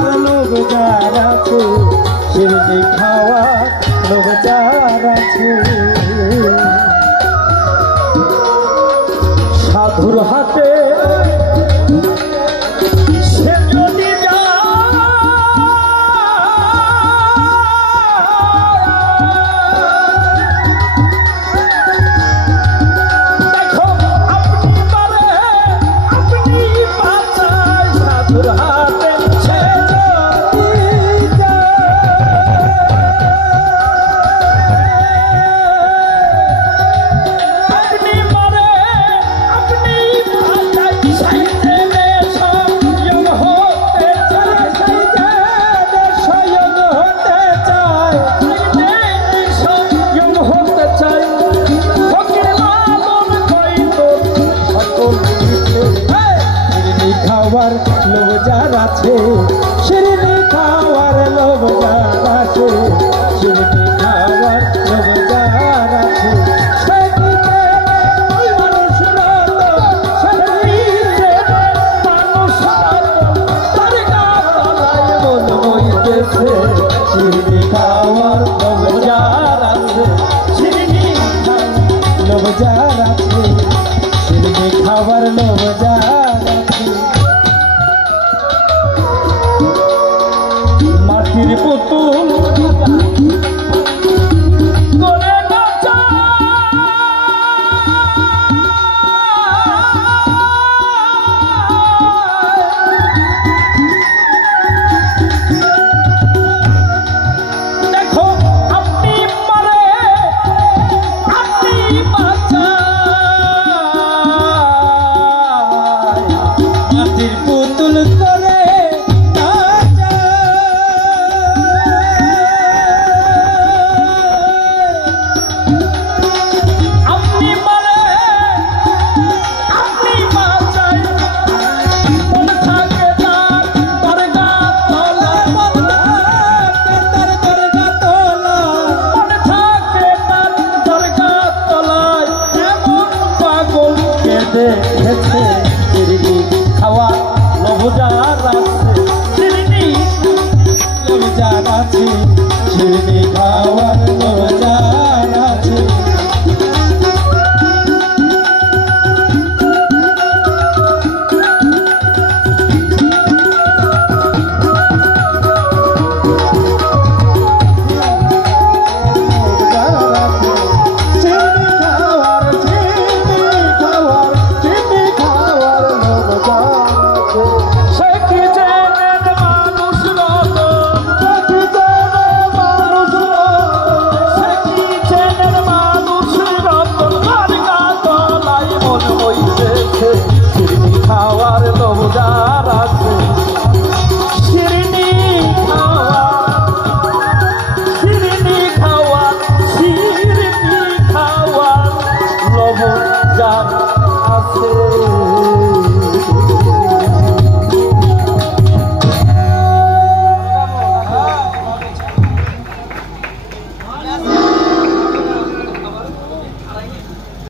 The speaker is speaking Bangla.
খাওয়ার লোভ যার আছে, শিরনি খাওয়ার লোভ যার আছে। সাধুর হাতে সে যদি খাওয়ার লোভ যার আছে, শিরনি খাওয়ার লোভ যার আছে, শিরনি খাওয়ার লোভ যার আছে। শিরনি খাওয়ার লোভ যার আছে, শিরনি লোভ যার আছে, শিরনি খাওয়ার লোভ যার আছে। মাটির পুতুল